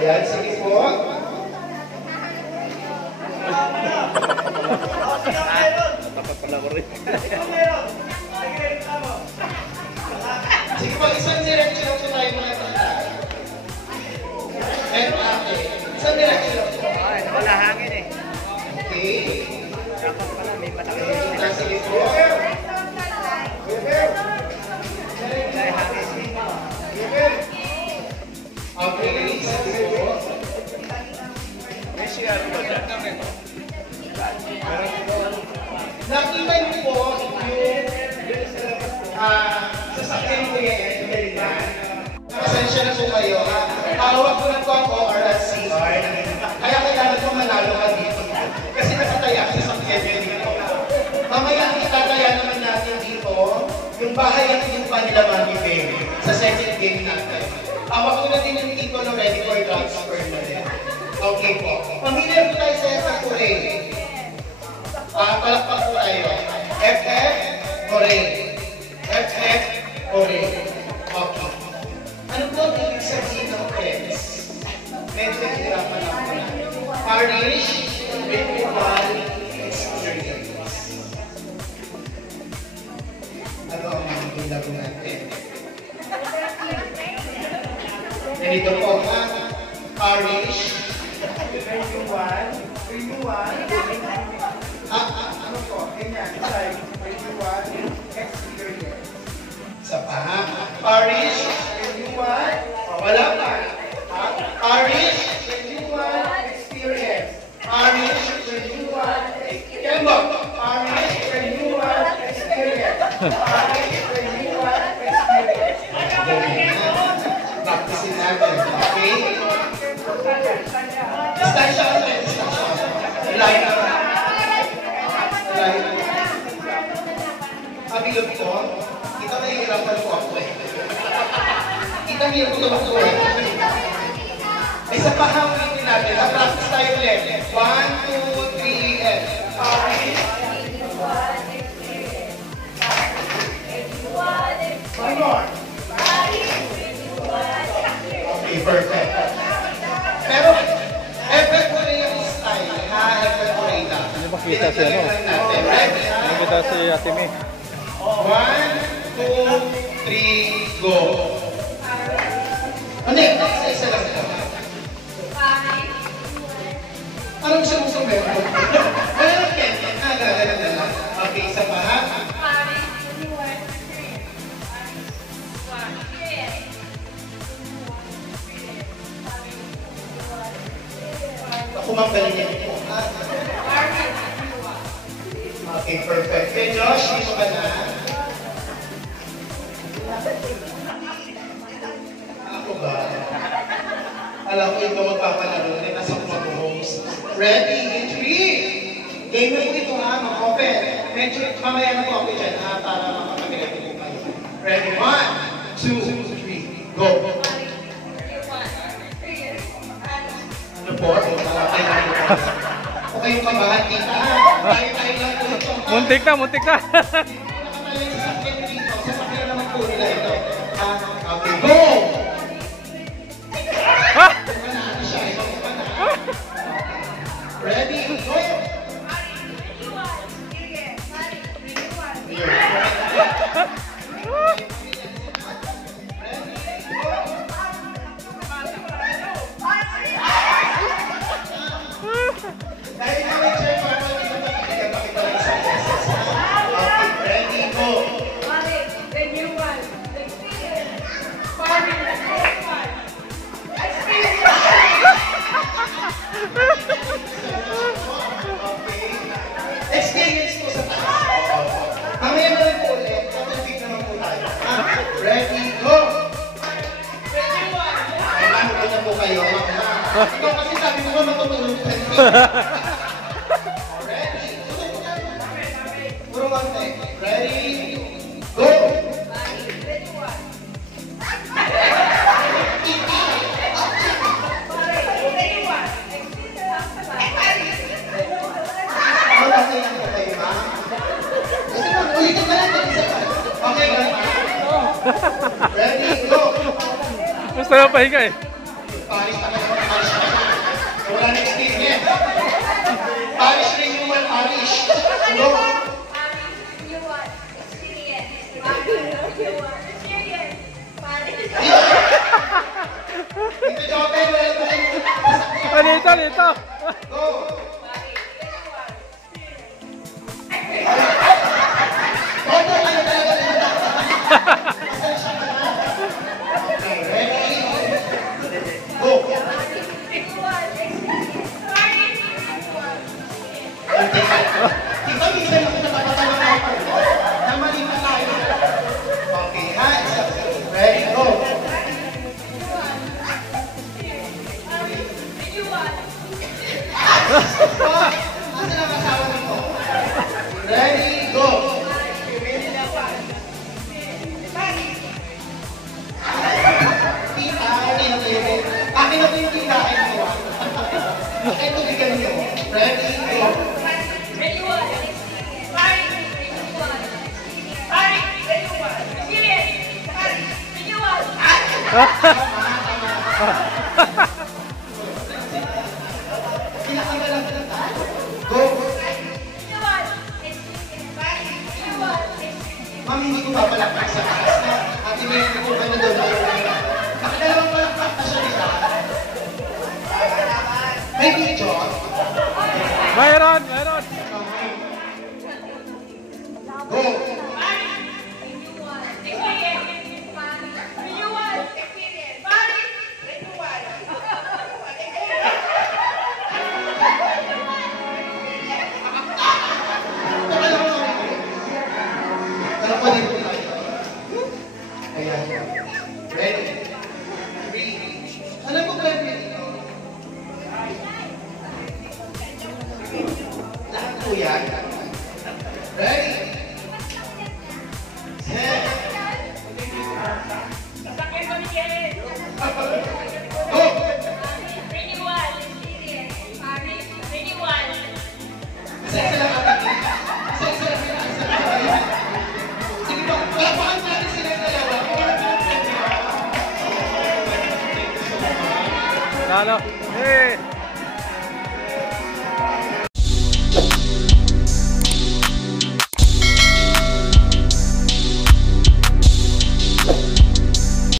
Ayan, sige po. Dapat pala ko rin. Sige po, isang direksyon lang po tayo mga tanda. And okay. Isang direksyon lang po. Ay, wala hangin eh. Okay. Dapat pala may pataki. Sige po. Dahil hangin. Okay, sige po. May siya rin ba dyan? Nakita niyo po yung sasakyan ko yung pasensya na po kayo. Hawak ko na po ang ORCR. Kaya kailangan ko manalo ka dito. Kasi nakataya sa sasakyan niyo dito. Mamaya ang itataya naman natin dito, yung bahay at yung panlaman ni Ben sa second game natin. Hawak ko na din yung dito na ready for transfer na din. Okay po. Pamilya po tayo sa Sakure. Palakpak po tayo. FF, Ore. FF, Ore. Okay. Ano po ang ibig sabihin ng friends? Medyo hirapan ako na. Parish, ritual, experience. Ano ang mga bilabo natin? Ganito po ha. Parish, renewal, ano po? Ganyan, renewal, experience. Sa pa ha? Parish, renewal, wala pa. Parish, renewal, experience. Parish, renewal, experience. Parish, renewal, experience. Parish, renewal, experience. Practicein natin, okay? Distansya ulit, distansya. Line up. Line up. Sabi ko, kita nahihirapan po ako eh. Kita niyo po ako eh. Isa pa hangin din natin. Practice tayo ulit. 1, 2, 3, and one more. Okay, perfect. Pero, effect ko rin yung style. Ha, effect ko rin lang. Hindi makita si ano? Ready, ha? Hindi makita si Ate May. 1, 2, 3, go! Hindi, isa-isa lang ito. Anong gusto mong sabihin? Wala lang, Ken. Gagaganda lang. Okay, isa pa ha? Ako magaling niya po. Okay, perfect. Okay, Josh, dito ka na. Ako ba? Alam ko ito magpapalaro rin. Nasa ko mag-host. Ready? In 3. Game na po ito ha, mag-open. Medyo mamaya na po ako dyan ha, para makapag-ready po kayo. Ready? 1, 2, 3, go! Ano po? Okay yung kabahan kita ha. Tayo-tayo lang po ito. Muntik na, muntik na. Nakataling sa sakyan dito. Sa sakyan naman po nila ito. Okay, go! Ready? Go! Dahil namin siya yung mga pakita lang sa SS. Okay, ready? Go! Experience po sa taas. Mamaya na rin po ulit. Katulbig naman po tayo. Ready? Go! Kailangan ko na po kayo. Ikaw kasi sabi mo ba matutulog ka rin. Ready? Puro mante. Ready? Go! Gusto na pahinga eh. Paris na kayo. Wala na experience. Paris renewal, Paris. Hello? Ito joke, well, Dito, dito. go. Bobo kayo talaga dito. Pasensya ka na. Okay, ready? Go. Ikaw minsan ako napapatawa ako. Namali pa tayo. Okay, ha? Ready? Go. Asa na kasawa nito? Ready? Go. Akin na po yung kikain mo. Ito bigyan niyo. Ready? Go. Kinakagalan ka na tayo. Go. Ma'am, hindi ko papalakpak sa taas na. Ate, may ko ba na doon? Nakadalawang palakpak na siya nila. May video. Mayroon, mayroon. Go. Ano po dito tayo? Ayan. Ready? 3. Ano po pala dito? Lahat po yan. Ready? Set. Go! Isa-isa lang ating isa-isa lang pinag-isa. Sige po, palapakan natin silang dalawa. Lalo. Eh.